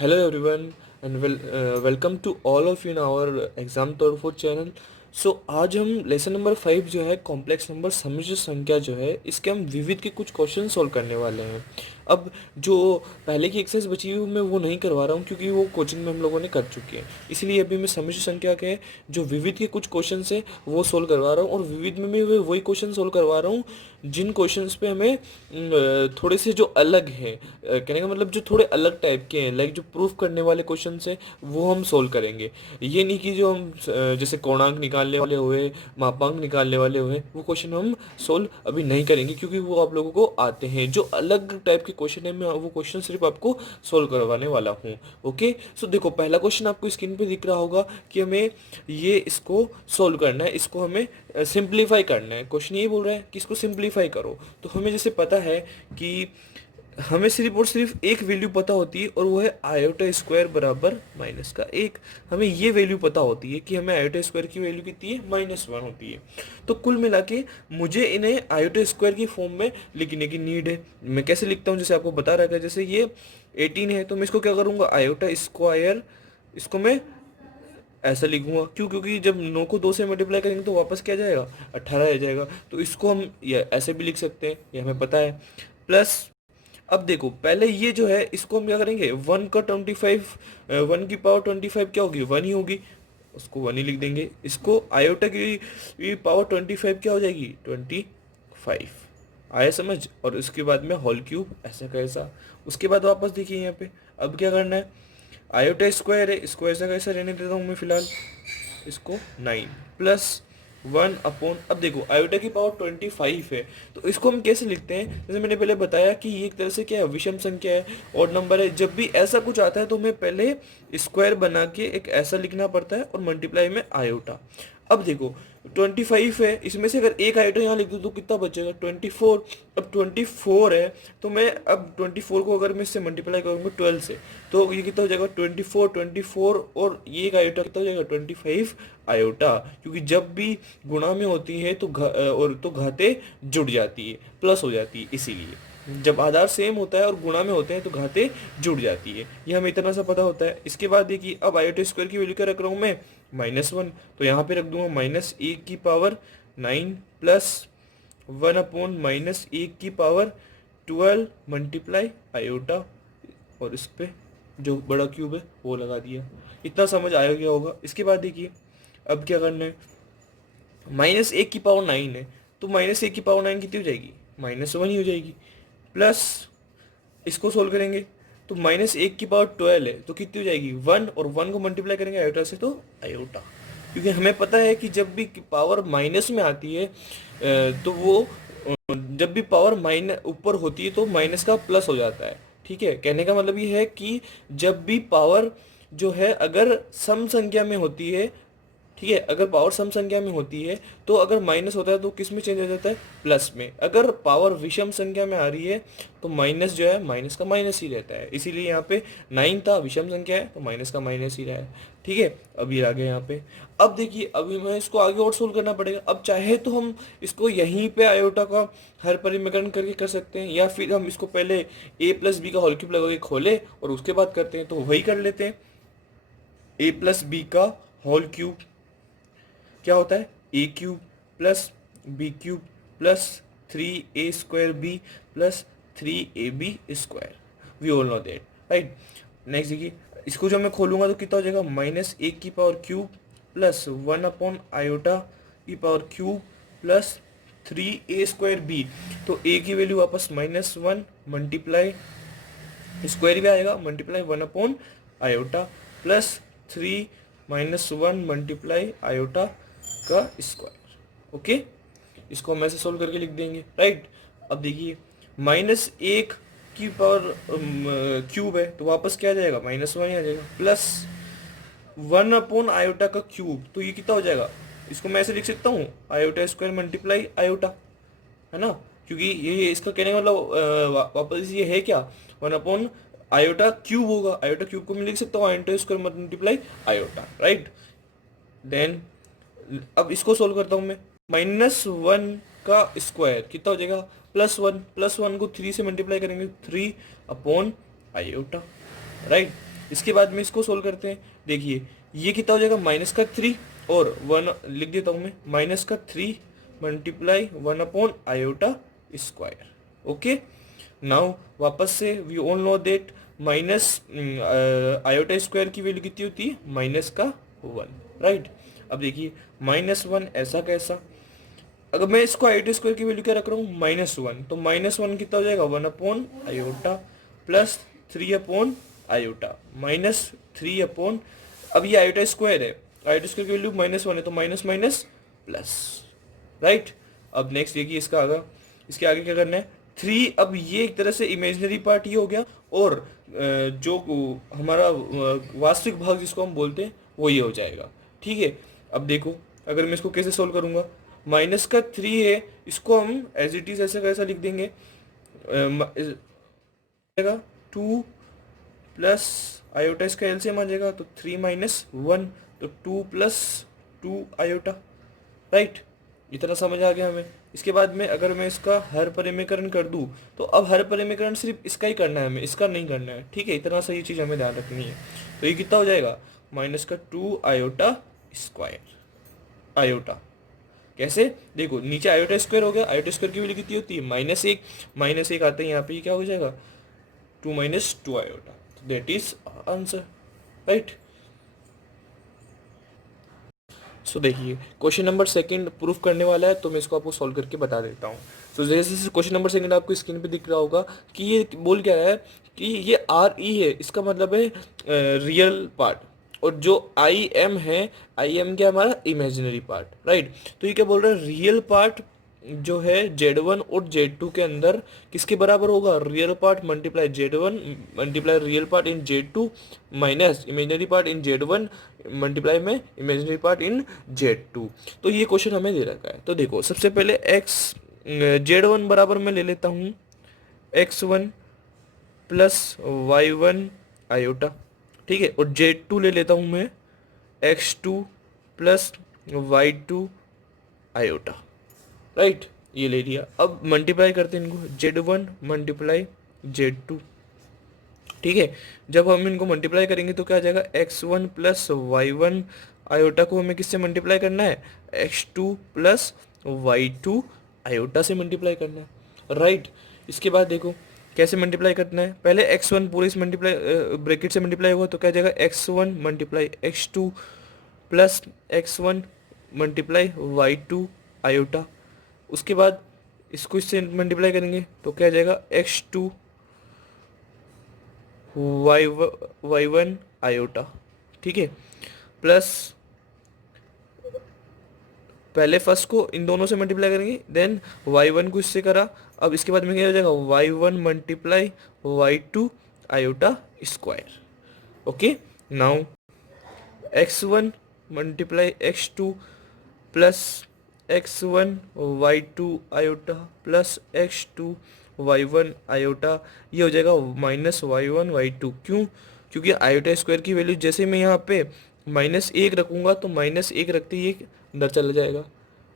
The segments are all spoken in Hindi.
Hello everyone and welcome to all of you in our exam तौर फोर चैनल। सो आज हम लेसन नंबर 5 जो है कॉम्प्लेक्स नंबर समिश्र संख्या जो है इसके हम विविध के कुछ क्वेश्चन सॉल्व करने वाले हैं। अब जो पहले की एक्सरसाइज बची हुई मैं वो नहीं करवा रहा हूँ क्योंकि वो कोचिंग में हम लोगों ने कर चुकी है। इसलिए अभी मैं समिश्र संख्या के जो विविध के कुछ क्वेश्चन है वो सोल्व करवा रहा हूँ और विविध में मैं वही क्वेश्चन सोल्व करवा रहा हूँ जिन क्वेश्चंस पे हमें थोड़े से जो अलग हैं, कहने का मतलब जो थोड़े अलग टाइप के हैं, लाइक जो प्रूफ करने वाले क्वेश्चन है वो हम सोल्व करेंगे। ये नहीं कि जो हम जैसे कोणांक निकालने वाले हुए, मापांक निकालने वाले हुए, वो क्वेश्चन हम सोल्व अभी नहीं करेंगे क्योंकि वो आप लोगों को आते हैं। जो अलग टाइप के क्वेश्चन है मैं वो क्वेश्चन सिर्फ आपको सोल्व करवाने वाला हूँ। ओके, सो देखो पहला क्वेश्चन आपको स्क्रीन पे दिख रहा होगा कि हमें ये इसको सोल्व करना है, इसको हमें सिंप्लीफाई करना है। क्वेश्चन ये बोल रहा है कि इसको सिंप्लीफाई करो। तो हमें जैसे पता है कि हमें सिर्फ और सिर्फ एक वैल्यू पता होती है और वो है आयोटा स्क्वायर बराबर माइनस का एक। हमें ये वैल्यू पता होती है कि हमें आयोटा स्क्वायर की वैल्यू कितनी है, -1 होती है। तो कुल मिला के मुझे इन्हें आयोटा स्क्वायर की फॉर्म में लिखने की नीड है। मैं कैसे लिखता हूँ जैसे आपको बता रहा था, जैसे ये 18 है तो मैं इसको क्या करूँगा, आयोटा स्क्वायर, इसको मैं ऐसा लिखूंगा। क्यों? क्योंकि जब 9 को 2 से मल्टीप्लाई करेंगे तो वापस क्या जाएगा, 18 आ जाएगा। तो इसको हम ये ऐसे भी लिख सकते हैं, ये हमें पता है। प्लस अब देखो पहले ये जो है इसको हम क्या करेंगे, 1 का 25, 1 की पावर 25 क्या होगी, 1 ही होगी, उसको 1 ही लिख देंगे। इसको आयोटा की पावर 25 क्या हो जाएगी, 25। आया समझ? और उसके बाद में होल क्यूब ऐसा कैसा। उसके बाद वापस देखिए यहाँ पे अब क्या करना है, आयोटा स्क्वायर है, इसको ऐसा कैसा रहने देता हूँ मैं फिलहाल, इसको 9 प्लस 1 अपॉन, अब देखो आयोटा की पावर 25 है तो इसको हम कैसे लिखते हैं, जैसे मैंने पहले बताया कि ये एक तरह से क्या है, विषम संख्या है, और नंबर है। जब भी ऐसा कुछ आता है तो हमें पहले स्क्वायर बना के एक ऐसा लिखना पड़ता है और मल्टीप्लाई में आयोटा। अब देखो 25 है, इसमें से अगर एक आयोटा यहाँ लिख दूँ तो कितना बचेगा, 24। अब 24 है तो मैं अब 24 को अगर मैं इससे मल्टीप्लाई करूँगा 12 से तो ये कितना हो जाएगा, 24 और ये एक आयोटा कितना हो जाएगा, 25 आयोटा। क्योंकि जब भी गुणा में होती है तो और तो घाते जुड़ जाती है, प्लस हो जाती है, इसीलिए जब आधार सेम होता है और गुणा में होते हैं तो घाते जुड़ जाती है। ये हमें इतना सा पता होता है। इसके बाद देखिए अब आयोटा स्क्वायर की वैल्यू क्या रख रहा हूँ मैं, -1। तो यहाँ पे रख दूंगा -1 की पावर 9 प्लस 1/-1 की पावर 12 मल्टीप्लाई आयोटा, और इस पे जो बड़ा क्यूब है वो लगा दिया। इतना समझ आया गया होगा। इसके बाद देखिए अब क्या करना है, -1 की पावर 9 है तो -1 की पावर 9 कितनी हो जाएगी, -1 ही हो जाएगी। प्लस इसको सोल्व करेंगे तो -1 की पावर 12 है तो कितनी हो जाएगी, 1, और 1 को मल्टीप्लाई करेंगे आयोटा से तो आयोटा। क्योंकि हमें पता है कि जब भी पावर माइनस में आती है तो वो जब भी पावर माइनस ऊपर होती है तो माइनस का प्लस हो जाता है। ठीक है, कहने का मतलब ये है कि जब भी पावर जो है अगर सम संख्या में होती है, ठीक है, अगर पावर सम संख्या में होती है तो अगर माइनस होता है तो किस में चेंज हो जाता है, प्लस में। अगर पावर विषम संख्या में आ रही है तो माइनस जो है माइनस का माइनस ही रहता है। इसीलिए यहाँ पे 9 था, विषम संख्या है तो माइनस का माइनस ही रहा है। ठीक है, अब ये आ गया यहाँ पे। अब देखिए अभी मैं इसको आगे और सोल्व करना पड़ेगा। अब चाहे तो हम इसको यहीं पे आयोटा का हर परिमीकरण करके कर सकते हैं, या फिर हम इसको पहले a+b का होल क्यूब लगा के खोले और उसके बाद करते हैं, तो वही कर लेते हैं। a+b का होल क्यूब क्या होता है, a³ plus b³ plus 3a² plus 3ab²। We all know that, right. Next देखिए इसको जब मैं खोलूंगा तो कितना हो जाएगा, -1 की पावर क्यूब प्लस 1/आयोटा की पावर क्यूब प्लस 3a²b। तो a की वैल्यू वापस -1 मल्टीप्लाई स्क्वायर भी आएगा, मल्टीप्लाई 1/आयोटा प्लस 3 -1 मल्टीप्लाई आयोटा का स्क्वायर। ओके, इसको हम ऐसे सोल्व करके लिख देंगे, राइट। अब देखिए -1 की पावर क्यूब है तो वापस क्या आ जाएगा, -1 आ जाएगा, प्लस 1/आयोटा का क्यूब, तो ये कितना हो जाएगा, इसको मैं ऐसे लिख सकता हूँ, आयोटा स्क्वायर मल्टीप्लाई आयोटा, है ना। क्योंकि ये इसका कहने का मतलब वापस ये है क्या, 1/आयोटा क्यूब होगा। आयोटा क्यूब को मैं लिख सकता हूँ iota square multiply iota, right. Then अब इसको सोल्व करता हूँ मैं, -1 का स्क्वायर कितना हो जाएगा, +1 को 3 से मल्टीप्लाई करेंगे 3/आयोटा, राइट। इसके बाद में इसको सोल्व करते हैं। देखिए ये कितना हो जाएगा, माइनस का 3 और 1 लिख देता हूँ मैं, माइनस का 3 multiply 1/i square. Okay, now वापस से we all know that minus iota square की वैल्यू कितनी होती है, माइनस का 1, राइट। अब देखिए -1 ऐसा कैसा, अगर मैं इसको आयोटा स्क्वायर की वैल्यू क्या रख रहा हूँ, -1, तो -1 कितना हो जाएगा, 1/i प्लस 3/i -3 अब ये आयोटा स्क्वायर है, आयोटा स्क्वायर की वैल्यू -1 है, तो माइनस माइनस प्लस, राइट। अब नेक्स्ट देखिए इसका आगे, इसके आगे क्या करना है, 3, अब ये एक तरह से इमेजिनरी पार्ट ये हो गया, और जो हमारा वास्तविक भाग जिसको हम बोलते हैं वो ये हो जाएगा, ठीक है। अब देखो अगर मैं इसको कैसे सोल्व करूंगा, माइनस का 3 है, इसको हम एज इट इज ऐसे कैसा लिख देंगे, 2 प्लस आयोटा, इसका एलसीएम आ जाएगा, तो 3 - 1, तो 2 + 2 आयोटा, राइट। इतना समझ आ गया हमें। इसके बाद में अगर मैं इसका हर परिमेयकरण कर दूं, तो अब हर परिमेयकरण सिर्फ इसका ही करना है हमें, इसका नहीं करना है, ठीक है। इतना सा ये चीज़ हमें ध्यान रखनी है। तो ये कितना हो जाएगा, -2 आयोटा स्क्वायर, आयोटा कैसे, देखो नीचे आयोटा स्क्वायर हो गया, आयोटा स्क्वायर की वैल्यू कितनी होती है, -1, -1 आते हैं यहाँ पे, क्या हो जाएगा, 2 - 2 iota, that is answer, right. So देखिए क्वेश्चन नंबर सेकंड प्रूफ करने वाला है, तो मैं इसको आपको सॉल्व करके बता देता हूँ। सो जैसे क्वेश्चन नंबर सेकंड आपको स्क्रीन पे दिख रहा होगा कि ये बोल क्या है कि ये आर ई है, इसका मतलब है रियल पार्ट, और जो आई एम है, आई एम क्या हमारा इमेजिनरी पार्ट, राइट। तो ये क्या बोल रहा है, रियल पार्ट जो है Z1 और Z2 के अंदर किसके बराबर होगा, real part multiply Z1 multiply real part in Z2 minus imaginary part in Z1 multiply में इमेजिनरी पार्ट इन Z2। तो ये क्वेश्चन हमें दे रखा है। तो देखो सबसे पहले Z1 बराबर मैं ले लेता हूँ x1 प्लस y1 आयोटा, ठीक है, और Z2 ले लेता हूँ मैं x2 plus y2 iota, right. ये ले लिया। अब मल्टीप्लाई करते हैं इनको, Z1 मल्टीप्लाई Z2, ठीक है। जब हम इनको मल्टीप्लाई करेंगे तो क्या आ जाएगा, x1 प्लस y1 आयोटा को हमें किससे मल्टीप्लाई करना है, x2 प्लस y2 आयोटा से मल्टीप्लाई करना है, राइट। इसके बाद देखो कैसे मल्टीप्लाई करना है, पहले x1 पूरे इस मल्टीप्लाई ब्रैकेट से मल्टीप्लाई होगा तो क्या आ जाएगा, x1 multiply x2 plus x1 multiply y2 iota. उसके बाद इसको इससे मल्टीप्लाई करेंगे तो क्या आ जाएगा, x2 y1 आयोटा, ठीक है, प्लस पहले फर्स्ट को इन दोनों से मल्टीप्लाई करेंगे, देन y1 को इससे करा, अब इसके बाद में क्या हो जाएगा, y1 multiply y2 iota square. Okay, now x1 multiply x2 plus x1 y2 iota plus x2 y1 iota, ये हो जाएगा -y1 y2। क्यों, क्योंकि आयोटा स्क्वायर की वैल्यू जैसे मैं यहाँ पे -1 रखूँगा तो -1 रखते ही ये अंदर चला जाएगा।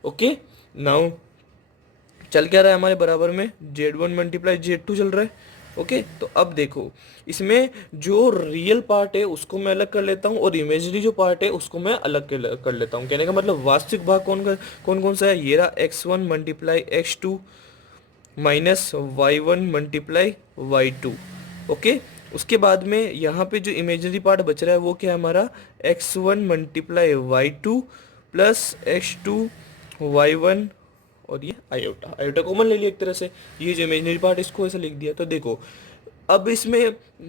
ओके, नाउ चल क्या रहा है हमारे बराबर में, Z1 मल्टीप्लाई Z2 चल रहा है। ओके, तो अब देखो इसमें जो रियल पार्ट है उसको मैं अलग कर लेता हूँ, और इमेजिनरी जो पार्ट है उसको मैं अलग कर लेता हूँ। कहने का मतलब वास्तविक भाग कौन कौन सा है, ये रहा x1 multiply x2 minus y1 multiply y2। Okay, उसके बाद में यहाँ पे जो इमेजिनरी पार्ट बच रहा है वो क्या है हमारा, x1 multiply y2 plus x2 y1, और ये आयोटा, आयोटा कॉमन ले लिया एक तरह से, ये जो इमेजिनरी पार्ट इसको ऐसे लिख दिया। तो देखो अब इसमें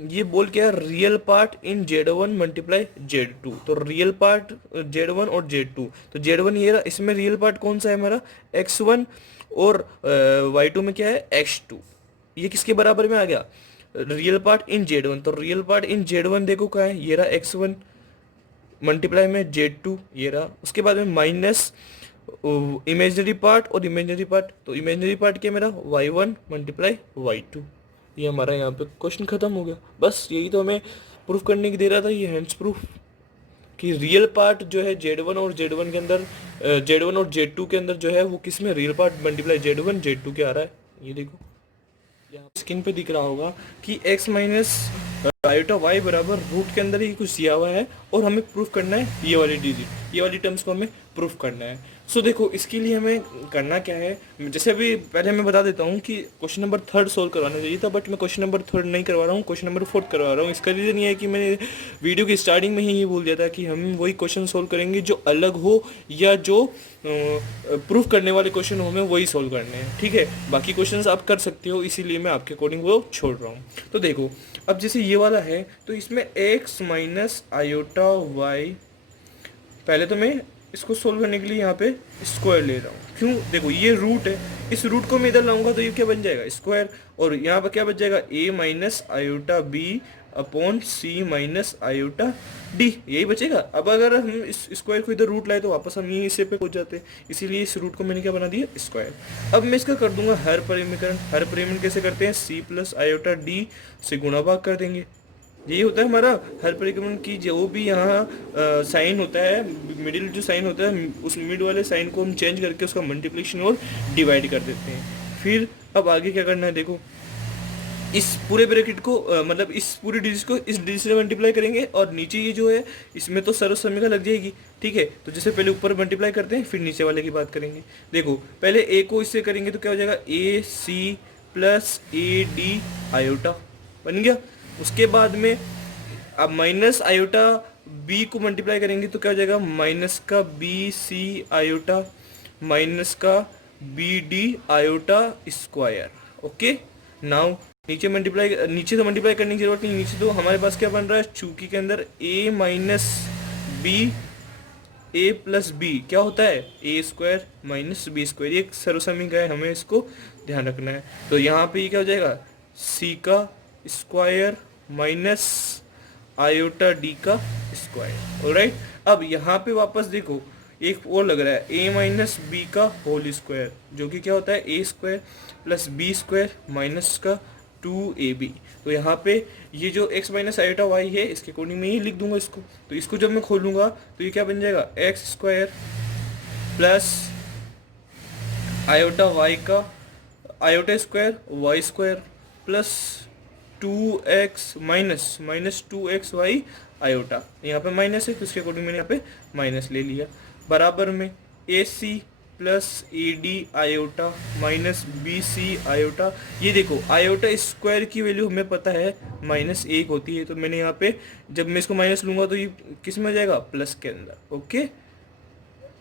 ये बोल क्या, real part in Z1 multiply Z2, तो रियल पार्ट Z1 और Z2, तो Z1 ये रहा, इसमें रियल पार्ट कौन सा है हमारा, x1, और y2 में क्या है, x2। ये किसके बराबर में आ गया, रियल पार्ट इन Z1, तो रियल पार्ट इन Z1 देखो क्या है, ये रहा x1 मल्टीप्लाई में Z2, ये रहा। उसके बाद में माइनस इमेजिनरी पार्ट और इमेजिनरी पार्ट, तो इमेजिनरी पार्ट क्या मेरा, y1 मल्टीप्लाई y2। ये हमारा यहाँ पे क्वेश्चन खत्म हो गया। बस यही तो हमें प्रूफ करने की दे रहा था, ये हैंड्स प्रूफ, कि रियल पार्ट जो है Z1 और Z1 के अंदर, Z1 और Z2 के अंदर जो है वो किस में, real part multiply Z1 Z2 के आ रहा है। ये देखो यहाँ स्क्रीन पे दिख रहा होगा कि x माइनस आयोटा वाई बराबर रूट के अंदर ही कुछ दिया हुआ है और हमें प्रूफ करना है ये वाली डिजिट, ये वाली टर्म्स को हमें प्रूफ करना है। सो देखो इसके लिए हमें करना क्या है, जैसे अभी पहले मैं बता देता हूँ कि क्वेश्चन नंबर थर्ड सोल्व करवाना चाहिए था, बट मैं क्वेश्चन नंबर थर्ड नहीं करवा रहा हूँ, क्वेश्चन नंबर फोर्थ करवा रहा हूँ। इसका रीज़न ये है कि मैंने वीडियो की स्टार्टिंग में ही ये बोल दिया था कि हम वही क्वेश्चन सोल्व करेंगे जो अलग हो या जो प्रूफ करने वाले क्वेश्चन हो, हमें वही सोल्व करने हैं, ठीक है। बाकी क्वेश्चंस आप कर सकते हो, इसीलिए मैं आपके अकॉर्डिंग वो छोड़ रहा हूँ। तो देखो अब जैसे ये वाला है तो इसमें x माइनस आयोटा वाई, पहले तो मैं इसको सोल्व करने के लिए यहाँ पे स्क्वायर ले रहा हूँ। क्यों, देखो ये रूट है, इस रूट को मैं इधर लाऊंगा तो ये क्या बन जाएगा स्क्वायर, और यहाँ पर क्या बच जाएगा a minus iota b upon c minus iota d, यही बचेगा। अब अगर हम इस स्क्वायर को इधर रूट लाए तो वापस हम यहीं से पे पहुंच जाते, इसीलिए इस रूट को मैंने क्या बना दिया स्क्वायर। अब मैं इसका कर दूंगा हर परिमीकरण, हर परिमीकरण कैसे करते हैं, सी प्लस आयोटा डी से गुणा भाग कर देंगे। यही होता है हमारा हर परिक्रमण की जो भी यहाँ साइन होता है, मिडिल जो साइन होता है उस मिड वाले साइन को हम चेंज करके उसका मल्टीप्लिकेशन और डिवाइड कर देते हैं। फिर अब आगे क्या करना है, देखो इस पूरे ब्रैकेट को मतलब इस पूरी डिजिट को इस डिजिट से मल्टीप्लाई करेंगे और नीचे ये जो है इसमें तो सर्व समीकरण लग जाएगी, ठीक है। तो जैसे पहले ऊपर मल्टीप्लाई करते हैं फिर नीचे वाले की बात करेंगे। देखो पहले ए को इससे करेंगे तो क्या हो जाएगा, a c plus a d iota बन गया। उसके बाद में अब माइनस आयोटा बी को मल्टीप्लाई करेंगे तो क्या हो जाएगा, माइनस का बी सी आयोटा माइनस का b d iota square. Okay, now नीचे मल्टीप्लाई, नीचे तो मल्टीप्लाई करने की जरूरत नहीं, नीचे तो हमारे पास क्या बन रहा है, चूंकि के अंदर a minus b, a plus b क्या होता है ए स्क्वायर माइनस बी स्क्वायर, ये सर्वसमीकरण है, हमें इसको ध्यान रखना है। तो यहाँ पे ये क्या हो जाएगा, सी का स्क्वायर माइनस आयोटा डी का स्क्वायर। ऑलराइट, अब यहाँ पे वापस देखो एक और लग रहा है a माइनस बी का होल स्क्वायर, जो कि क्या होता है ए square plus B square minus का 2ab। तो यहाँ पे ये जो x माइनस आयोटा वाई है इसके अकॉर्डिंग में ही लिख दूंगा इसको। तो इसको जब मैं खोलूंगा तो ये क्या बन जाएगा, x square plus iota y का iota square y square plus 2x minus minus 2xy iota, यहाँ पे माइनस है तो इसके अकॉर्डिंग मैंने यहाँ पे माइनस ले लिया, बराबर में a c plus a d iota minus b c iota. ये देखो आयोटा स्क्वायर की वैल्यू हमें पता है -1 होती है, तो मैंने यहाँ पे जब मैं इसको माइनस लूंगा तो ये किस में जाएगा, प्लस के अंदर। ओके,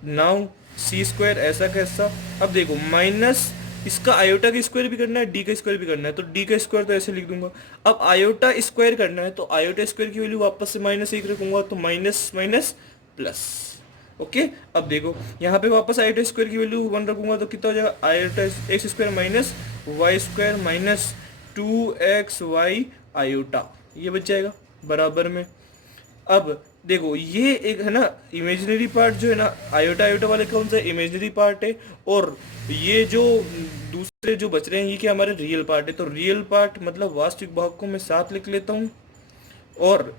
नाउ सी स्क्वायर ऐसा कैसा, अब देखो माइनस इसका आयोटा का स्क्वायर भी करना है, डी का स्क्वायर भी करना है, तो डी का स्क्वायर तो ऐसे लिख दूंगा। अब आयोटा स्क्वायर करना है तो आयोटा स्क्वायर की वैल्यू वापस से -1 रखूंगा, तो माइनस माइनस प्लस। ओके, अब देखो यहाँ पे वापस आयोटा स्क्वायर की वैल्यू 1 रखूंगा तो कितना हो जाएगा, iota x square minus y square minus 2xy iota, ये बच जाएगा बराबर में। अब देखो ये एक है ना इमेजिनरी पार्ट जो है ना, आयोटा आयोटा वाले कौन सा इमेजिनरी पार्ट है, और ये जो दूसरे जो बच रहे हैं ये क्या हमारे रियल पार्ट है। तो रियल पार्ट मतलब वास्तविक भाग को मैं साथ लिख लेता हूँ और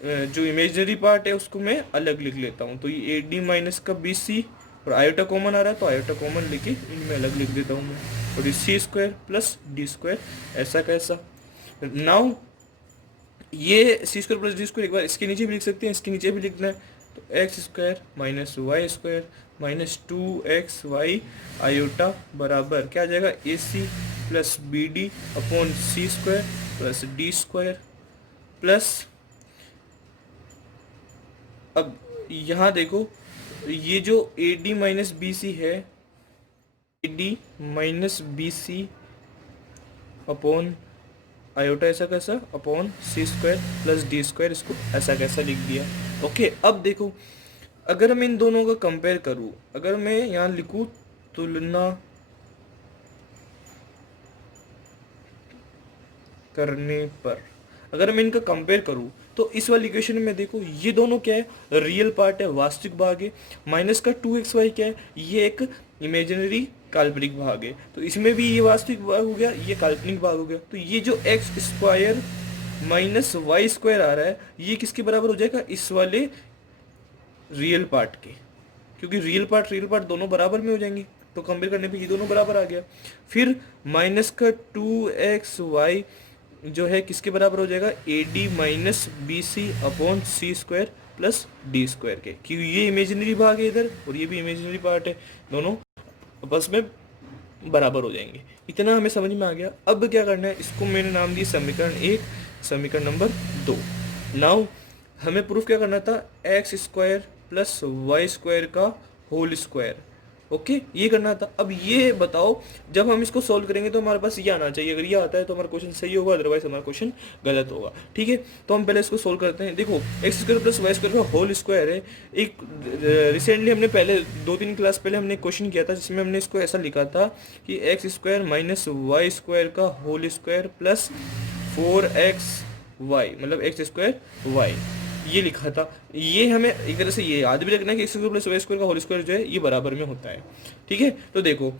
जो इमेजिनरी पार्ट है उसको मैं अलग लिख लेता हूँ। तो ये ए डी माइनस का बी सी और आयोटा कॉमन आ रहा है तो आयोटा कॉमन लेके इनमें अलग लिख देता हूँ मैं, और ये सी स्क्वायर प्लस डी स्क्वायर ऐसा कैसा। नाउ ये सी स्क्वायर प्लस डी स्क्वायर एक बार इसके नीचे भी लिख सकते हैं, इसके नीचे भी लिखना है, तो x square minus y square minus 2xy iota बराबर क्या आ जाएगा, a c plus b d upon c square plus d square plus. अब यहाँ देखो ये जो a d minus b c है, a d minus b c upon iota ऐसा कैसा upon c square plus d square, इसको ऐसा कैसा लिख दिया। ओके, अब देखो अगर मैं इन दोनों का कंपेयर करूं, अगर मैं यहाँ लिखूं तुलना करने पर, अगर मैं इनका कंपेयर करूं तो इस वाली इक्वेशन में देखो ये दोनों क्या है, रियल पार्ट है वास्तविक भाग है, माइनस का 2xy क्या है, ये एक इमेजिनरी काल्पनिक भाग है, तो इसमें भी ये वास्तविक भाग हो गया, ये काल्पनिक भाग हो गया। तो ये जो x square minus y square आ रहा है ये किसके बराबर हो जाएगा, इस वाले रियल पार्ट के, क्योंकि रियल पार्ट दोनों बराबर में हो जाएंगे, तो कंपेयर करने पे ये दोनों बराबर आ गया। फिर माइनस का 2xy जो है किसके बराबर हो जाएगा, a d minus b c upon c square plus d square के, क्योंकि ये इमेजिनरी भाग है इधर और ये भी इमेजिनरी पार्ट है, दोनों आपस में बराबर हो जाएंगे। इतना हमें समझ में आ गया। अब क्या करना है, इसको मैंने नाम दी समीकरण 1, समीकरण नंबर 2। नाउ हमें प्रूफ क्या करना था, x square plus y square का होल स्क्वायर। ओके, ये करना था। अब ये बताओ, जब हम इसको सॉल्व करेंगे तो हमारे पास ये आना चाहिए, अगर ये आता है तो हमारा क्वेश्चन सही होगा, अदरवाइज हमारा क्वेश्चन गलत होगा। ठीक है, तो हम पहले इसको सॉल्व करते हैं। देखो, x square plus y square का होल स्क्वायर है। एक रिसेंटली हमने पहले 2-3 क्लास पहले हमने क्वेश्चन किया था जिसमें हमने इसको ऐसा लिखा था कि x square minus y square का होल स्क्वायर प्लस 4xy, मतलब एक्स स्क्वायर वाई, ये लिखा था। ये हमें एक तरह से ये याद भी रखना है कि x square plus y square का होल स्क्वायर जो है ये बराबर में होता है। ठीक है, तो देखो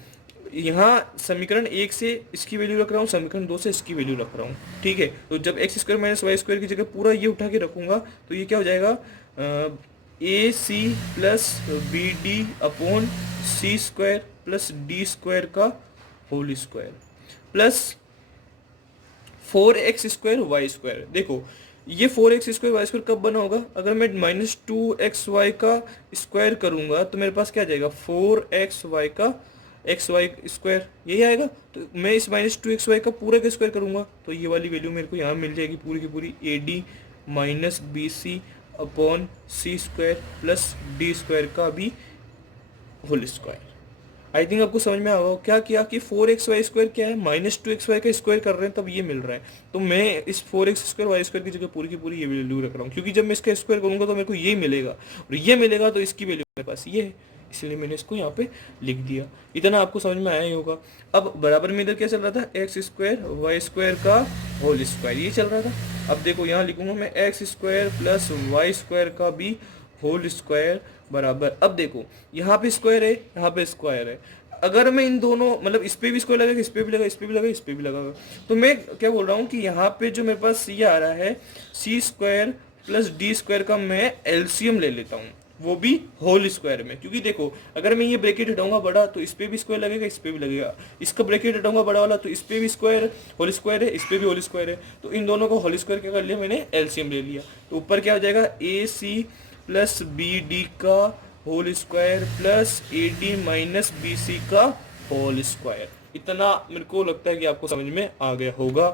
यहाँ समीकरण 1 से इसकी वैल्यू रख रहा हूँ, समीकरण 2 से इसकी वैल्यू रख रहा हूँ। ठीक है, तो जब x square minus y square की जगह पूरा ये उठा के रखूंगा तो ये क्या हो जाएगा, a c plus b d upon c square plus d square का whole square plus 4x² y square. देखो, ये 4x² वाई स्क्वायर कब बना होगा, अगर मैं -2xy का स्क्वायर करूंगा तो मेरे पास क्या आ जाएगा, 4xy का xy स्क्वायर, यही आएगा। तो मैं इस -2xy का पूरा का स्क्वायर करूंगा तो ये वाली वैल्यू मेरे को यहाँ मिल जाएगी पूरी की पूरी, a d minus b c upon c square plus d square का भी होल स्क्वायर। आई थिंक आपको समझ में आ गया क्या किया कि 4xy स्क्वायर क्या है, -2xy का स्क्वायर कर रहे हैं तब ये मिल रहा है। तो मैं इस 4x² वाई स्क्वायर की जगह पूरी की पूरी ये वैल्यू रख रहा हूँ, क्योंकि जब मैं इसका स्क्वायर करूंगा तो मेरे को ये मिलेगा और ये मिलेगा तो इसकी वैल्यू मेरे पास ये है, इसलिए मैंने इसको यहाँ पे लिख दिया। इतना आपको समझ में आया ही होगा। अब बराबर में इधर क्या चल रहा था, एक्स स्क्वायर वाई स्क्वायर का होल स्क्वायर, ये चल रहा था। अब देखो यहाँ लिखूंगा मैं x square plus y square का भी होल स्क्वायर बराबर। अब देखो यहाँ पे स्क्वायर है, यहाँ पे स्क्वायर है, अगर मैं इन दोनों मतलब इस पे भी स्क्वायर लगेगा, इस पे भी लगा, इस पे भी लगा, इस पे भी लगेगा, तो मैं क्या बोल रहा हूँ कि यहाँ पे जो मेरे पास ये आ रहा है सी स्क्वायर प्लस डी स्क्वायर का मैं एलसीएम ले लेता हूँ, वो भी होल स्क्वायर में। क्योंकि देखो अगर मैं ये ब्रैकेट हटाऊंगा बड़ा तो इस पे भी स्क्वायर लगेगा, इस पे भी लगेगा, इसका ब्रैकेट हटाऊंगा बड़ा वाला तो इस पे भी स्क्वायर होल स्क्वायर है, इस पे भी होल स्क्वायर है, तो इन दोनों को होल स्क्वायर क्या कर लिया मैंने, एलसीएम ले लिया। तो ऊपर क्या हो जाएगा, a c plus b d का whole square plus a d minus b c का होल स्क्वायर। इतना मेरे को लगता है कि आपको समझ में आ गया होगा।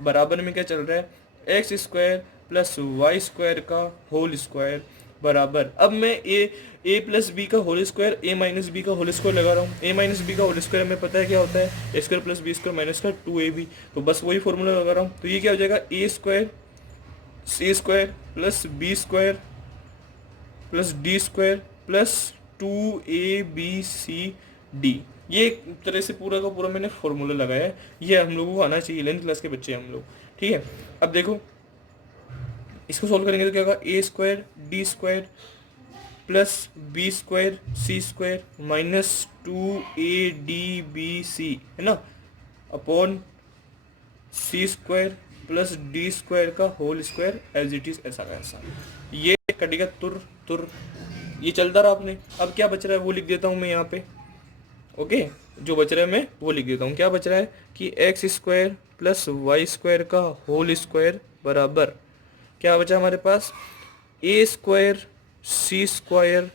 बराबर में क्या चल रहा है, x square plus y square का होल स्क्वायर बराबर, अब मैं ए प्लस बी का whole square a minus b का होल स्क्वायर लगा रहा हूँ। ए माइनस बी का होल स्क्वायर हमें पता है क्या होता है, ए square plus B square minus का 2ab, तो बस वही फॉर्मूला लगा रहा हूँ। तो ये क्या हो जाएगा, a square c square plus B square plus d square plus 2abcd। ये एक तरह से पूरा का पूरा मैंने फॉर्मूला लगाया है, ये हम लोगों को आना चाहिए, 11th क्लास के बच्चे हम लोग। ठीक है, अब देखो इसको सॉल्व करेंगे तो क्या होगा, a square d square plus B square c square minus 2abc है ना, upon c square plus d square का whole square as it is, ऐसा का ऐसा। ये कटेगा तुर तुर, ये चलता रहा आपने। अब क्या बच रहा है वो लिख देता हूँ मैं यहाँ पे। ओके, जो बच रहा है मैं वो लिख देता हूँ। क्या बच रहा है कि x square plus y square का होल स्क्वायर बराबर क्या बचा हमारे पास, a square c square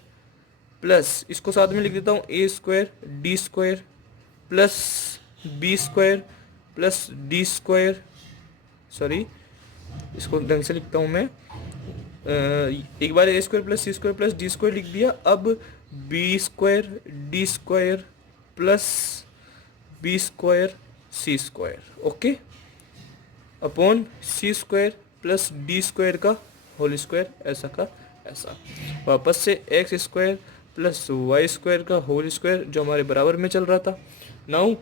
plus, इसको साथ में लिख देता हूँ, a square d square plus B square plus d square, sorry इसको ढंग से लिखता हूँ मैं, एक बार a square plus c square plus d square लिख दिया। अब b square d square plus B square c square, okay, upon c square plus d square का होल स्क्वायर, ऐसा का ऐसा। वापस से x square plus y square का होल स्क्वायर जो हमारे बराबर में चल रहा था। नाउ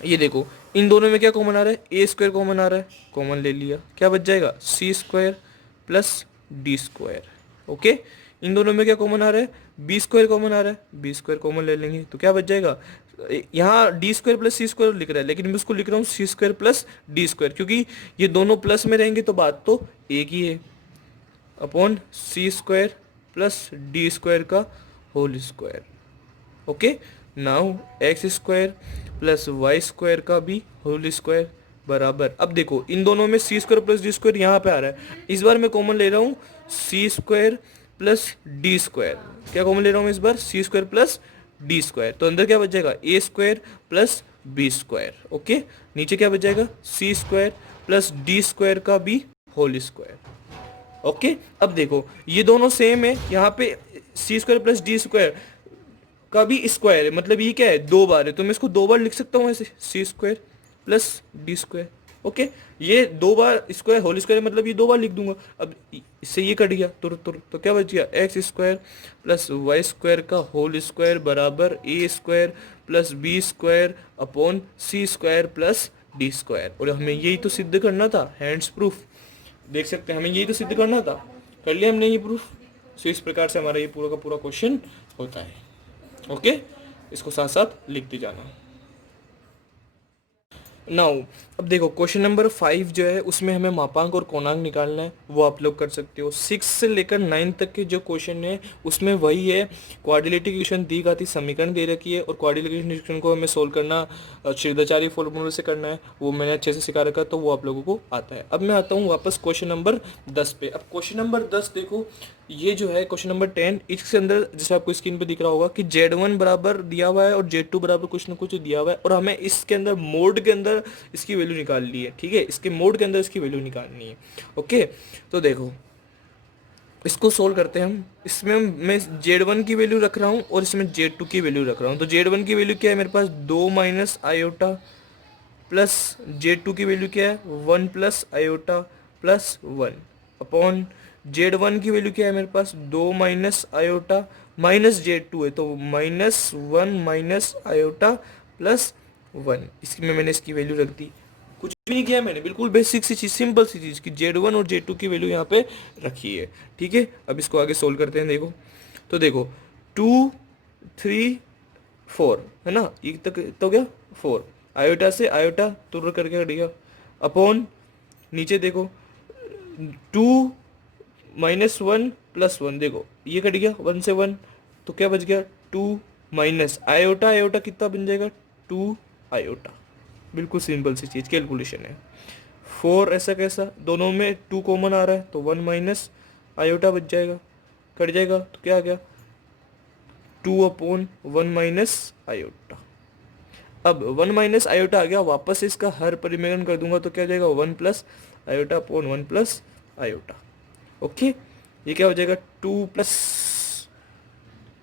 ये देखो इन दोनों में क्या कॉमन आ रहा है, ए स्क्वायर कॉमन आ रहा है, कॉमन ले लिया, क्या बच जाएगा, c square plus d square. Okay, इन दोनों में क्या कॉमन आ रहा है, बी स्क्वायर कॉमन आ रहा है, बी स्क्वायर कॉमन ले लेंगे तो क्या बच जाएगा, यहाँ D square plus c square लिख रहा है लेकिन मैं उसको लिख रहा हूँ c square plus d square, क्योंकि ये दोनों प्लस में रहेंगे तो बात तो एक ही है, upon c square plus d square का whole square. Okay, now x square plus y square का भी होल स्क्वायर बराबर, अब देखो इन दोनों में सी स्क्वायर प्लस डी स्क्वायर यहाँ पे आ रहा है, इस बार मैं कॉमन ले रहा हूँ c square plus d square. क्या कॉमन ले रहा हूँ इस बार? C square plus d square. तो अंदर क्या बच जाएगा? A square plus B square. Okay, नीचे क्या बच जाएगा? C square plus d square का बी होल स्क्वायर। ओके, अब देखो ये दोनों सेम है, यहाँ पे c square plus d square का भी स्क्वायर है, मतलब ये क्या है? दो बार है, तो मैं इसको दो बार लिख सकता हूँ ऐसे, c square plus d square. Okay, ये दो बार स्क्वायर होल स्क्वायर, मतलब ये दो बार लिख दूंगा। अब इससे ये कट गया तुर तुर, तो क्या बच गया? X square plus y square का होल स्क्वायर बराबर a square plus B square upon c square plus d square. और हमें यही तो सिद्ध करना था, हैंड्स प्रूफ। देख सकते हैं, हमें यही तो सिद्ध करना था, कर लिया हमने ये प्रूफ। सो इस प्रकार से हमारा ये पूरा का पूरा क्वेश्चन होता है। ओके, इसको साथ साथ लिखते जाना। नाउ अब देखो क्वेश्चन नंबर 5 जो है उसमें हमें मापांक और कोणांक निकालना है, वो आप लोग कर सकते हो। 6 से लेकर 9 तक के जो क्वेश्चन है उसमें वही है, क्वाड्रेटिक इक्वेशन दी गई समीकरण दे रखी है और क्वाड्रेटिक इक्वेशन को हमें सोल्व करना श्रीधाचार्य फॉर्मूले से करना है, वो मैंने अच्छे से सिखा रखा, तो वो आप लोगों को आता है। अब मैं आता हूँ वापस क्वेश्चन नंबर 10 पे। अब क्वेश्चन नंबर 10 देखो, ये जो है क्वेश्चन नंबर 10, इसके अंदर जैसे आपको स्क्रीन पे दिख रहा होगा कि Z1 बराबर दिया हुआ है और Z2 बराबर कुछ ना कुछ दिया हुआ है, और हमें इसके अंदर मोड के अंदर इसकी वैल्यू निकालनी है। ठीक है, इसके मोड के अंदर इसकी वैल्यू निकालनी है। ओके, तो देखो इसको सोल्व करते हैं हम। इसमें मैं Z1 की वैल्यू रख रहा हूँ और इसमें Z2 की वैल्यू रख रहा हूँ। तो Z1 की वैल्यू क्या है मेरे पास? 2 माइनस आयोटा, प्लस Z2 की वैल्यू क्या है? 1 plus iota plus 1 upon Z1 की वैल्यू क्या है मेरे पास? 2 माइनस आयोटा माइनस Z2 है, तो माइनस 1 माइनस आयोटा प्लस 1। इसमें मैंने इसकी वैल्यू रख दी, कुछ भी नहीं किया मैंने, बिल्कुल बेसिक सी चीज, सिंपल सी चीज कि Z1 और Z2 की वैल्यू यहाँ पे रखी है। ठीक है, अब इसको आगे सोल्व करते हैं। देखो तो देखो 2 3 4 है ना, ये तक तो क्या 4, आयोटा से आयोटा तुर करके कट गया, अपॉन नीचे देखो 2 माइनस 1 प्लस 1, देखो ये कट गया 1 से 1, तो क्या बच गया? 2 माइनस आयोटा, आयोटा कितना बन जाएगा? 2 आयोटा। बिल्कुल सिंपल सी चीज, कैलकुलेशन है। 4 ऐसा कैसा, दोनों में 2 कॉमन आ रहा है, तो 1 माइनस आयोटा बच जाएगा, कट जाएगा, तो क्या आ गया? 2 अपॉन 1 माइनस आयोटा। अब 1 माइनस आयोटा आ गया, वापस इसका हर परिमेलन कर दूंगा तो क्या हो जाएगा? 1 plus iota upon 1 plus iota. Okay, ये क्या हो जाएगा? 2 plus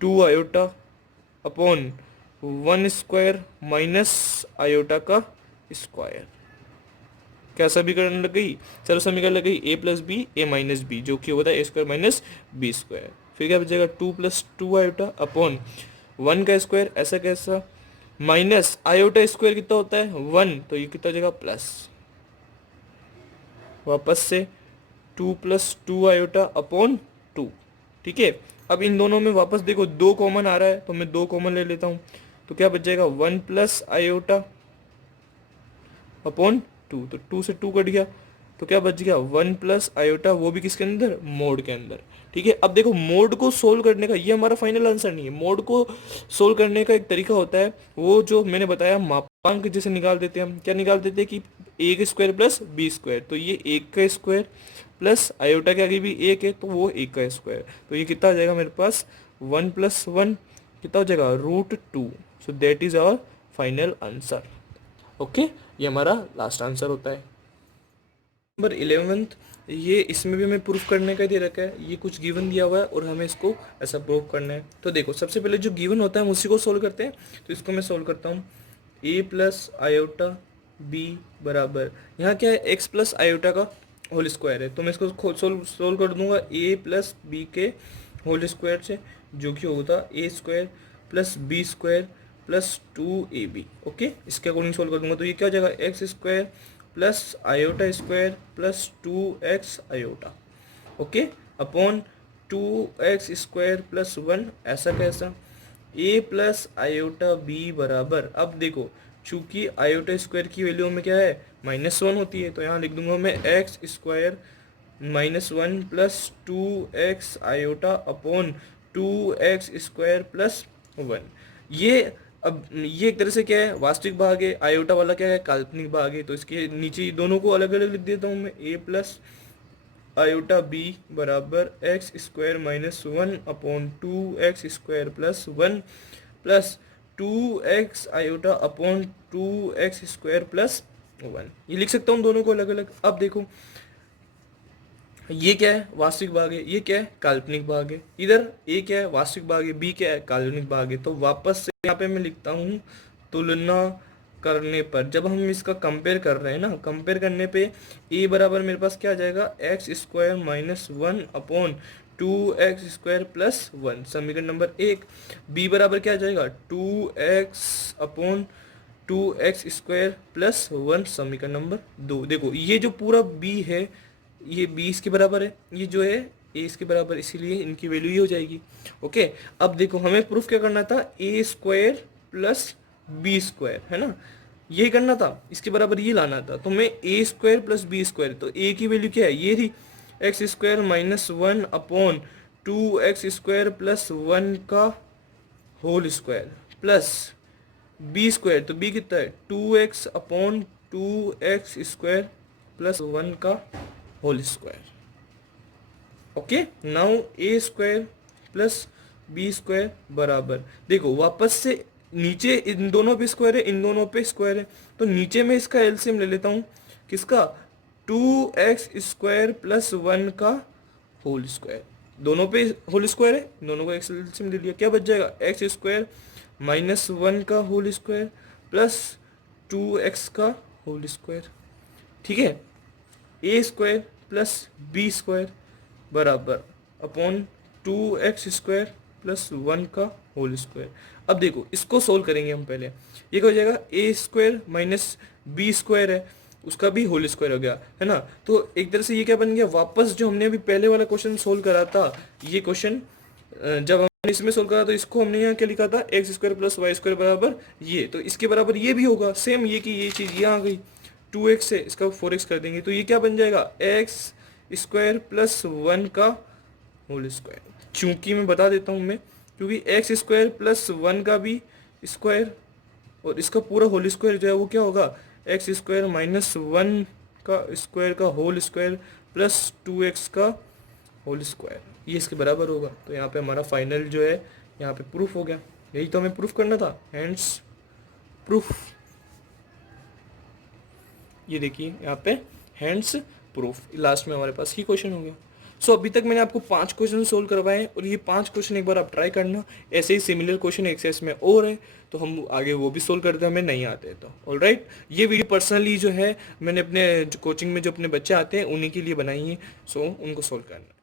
2 iota upon 1 square minus iota का स्क्वायर। क्या समीकरण लग गई? चलो समीकरण लग गई a plus b a minus b, जो कि होता है ए स्क्वायर माइनस बी स्क्वायर। फिर क्या बचेगा? 2 प्लस 2 आयोटा अपॉन 1 का स्क्वायर, ऐसा कैसा, माइनस आयोटा स्क्वायर कितना होता है? 1, तो ये कितना हो जाएगा? प्लस, वापस से 2 प्लस 2 आयोटा अपॉन 2। ठीक है, अब इन दोनों में वापस देखो 2 कॉमन आ रहा है, तो मैं 2 कॉमन ले लेता हूँ, तो क्या बच जाएगा? 1 प्लस आयोटा अपॉन 2, तो 2 से 2 कट गया, तो क्या बच गया? 1 प्लस आयोटा, वो भी किसके अंदर? मोड के अंदर। ठीक है, अब देखो मोड को सोल्व करने का ये हमारा फाइनल आंसर नहीं है, मोड को सोल्व करने का एक तरीका होता है, वो जो मैंने बताया मापांक जैसे निकाल देते हैं हम। क्या निकाल देते हैं कि ए का स्क्वायर प्लस बी स्क्वायर, तो ये 1 का स्क्वायर प्लस आयोटा के आगे भी 1 है, तो वो 1 का स्क्वायर, तो ये कितना आ जाएगा मेरे पास? 1 प्लस 1 कितना हो जाएगा? √2। So that is our final answer. Okay, ये हमारा लास्ट आंसर होता है। नंबर 11, ये इसमें भी हमें प्रूफ करने का दे रखा है, ये कुछ गिवन दिया हुआ है और हमें इसको ऐसा प्रूफ करना है। तो देखो सबसे पहले जो गिवन होता है हम उसी को सोल्व करते हैं, तो इसको मैं सोल्व करता हूँ। a प्लस आयोटा b बराबर, यहाँ क्या है? x प्लस आयोटा का होल स्क्वायर है, तो मैं इसको सोल्व कर दूंगा a प्लस बी के होल स्क्वायर से, जो कि होता a square plus B square plus 2ab। Okay, इसके अकॉर्डिंग सोल्व कर दूंगा, तो ये क्या हो जाएगा? X square plus iota square plus 2x iota. Okay, upon 2x square plus 1, ऐसा कैसा, a प्लस आयोटा b बराबर, अब देखो चूंकि आयोटा स्क्वायर की वैल्यू में क्या है? -1 होती है, तो यहाँ लिख दूंगा मैं x square -1 plus 2x iota upon 2x square plus 1। ये अब ये एक तरह से क्या है, वास्तविक भाग है, आयोटा वाला क्या है, काल्पनिक भाग है। तो इसके नीचे दोनों को अलग अलग लिख देता हूँ मैं, ए प्लस आयोटा बी बराबर x square minus one upon two x square plus one plus two x iota upon two x square plus one. ये लिख सकता हूँ दोनों को अलग अलग। अब देखो ये क्या है, वास्तविक भाग है, ये क्या है, काल्पनिक भाग है। इधर ए क्या है, वास्तविक भाग है, बी क्या है, काल्पनिक भाग है। तो वापस से यहाँ पे मैं लिखता हूँ तुलना करने पर, जब हम इसका कंपेयर कर रहे हैं ना, कंपेयर करने पे ए बराबर मेरे पास क्या आ जाएगा, x square minus one upon two x square plus one, समीकरण नंबर एक। बी बराबर क्या आ जाएगा, two x upon two x square plus one, समीकरण नंबर दो। देखो ये जो पूरा बी है, ये बी इसके बराबर है, ये जो है ए इसके बराबर, इसीलिए इनकी वैल्यू ये हो जाएगी। ओके, अब देखो हमें प्रूफ क्या करना था, ए स्क्वायर प्लस बी स्क्वायर, है ना, ये करना था, इसके बराबर ये लाना था। तो मैं a square plus B square, तो ए की वैल्यू क्या है, ये थी x square minus one upon two x square plus one का whole square plus B square, तो बी कितना है, two x upon two x square plus one का whole square. Okay, now a square plus B square बराबर, देखो वापस से नीचे इन दोनों पे स्क्वायर है, इन दोनों पे स्क्वायर है, तो नीचे में इसका एलसीएम ले लेता हूँ, किसका, two x square plus one का होल स्क्वायर। दोनों पे होल स्क्वायर है, दोनों को एलसीएम ले लिया, क्या बच जाएगा, एक्स स्क्वायर माइनस वन का whole square plus two x का होल स्क्वायर। ठीक है, ए स्क्वायर प्लस बी स्क्वायर बराबर upon two x square plus one का होल स्क्वायर। अब देखो इसको सोल्व करेंगे हम पहले, ये क्या हो जाएगा, a square minus b square है, उसका भी होल स्क्वायर हो गया, है ना। तो एक तरह से ये क्या बन गया, वापस जो हमने अभी पहले वाला क्वेश्चन सोल्व करा था, ये क्वेश्चन जब हमने इसमें सोल्व करा तो इसको हमने यहाँ क्या लिखा था, x square plus y square बराबर ये, तो इसके बराबर ये भी होगा सेम, ये की ये चीज़ यहाँ आ गई, टू एक्स से इसका फोर एक्स कर देंगे, तो ये क्या बन जाएगा, एक्स स्क्वायर प्लस वन का होल स्क्वायर। चूंकि मैं बता देता हूँ मैं, क्योंकि एक्स स्क्वायर प्लस वन का भी स्क्वायर और इसका पूरा होल स्क्वायर जो है वो क्या होगा, एक्स स्क्वायर माइनस वन का स्क्वायर का whole square plus two x का होल स्क्वायर, ये इसके बराबर होगा। तो यहाँ पे हमारा फाइनल जो है यहाँ पे प्रूफ हो गया, यही तो हमें प्रूफ करना था, हैंड्स प्रूफ। ये देखिए यहाँ पे हैंड्स प्रूफ, लास्ट में हमारे पास ही क्वेश्चन हो गया। सो अभी तक मैंने आपको 5 क्वेश्चन सोल्व करवाए और ये 5 क्वेश्चन एक बार आप ट्राई करना, ऐसे ही सिमिलर क्वेश्चन एक्सरसाइज में और है तो हम आगे वो भी सोल्व करते हैं, हमें नहीं आते तो ऑलराइट। ये वीडियो पर्सनली जो है मैंने अपने कोचिंग में जो अपने बच्चे आते हैं उन्हीं के लिए बनाई है, सो उनको सोल्व करना।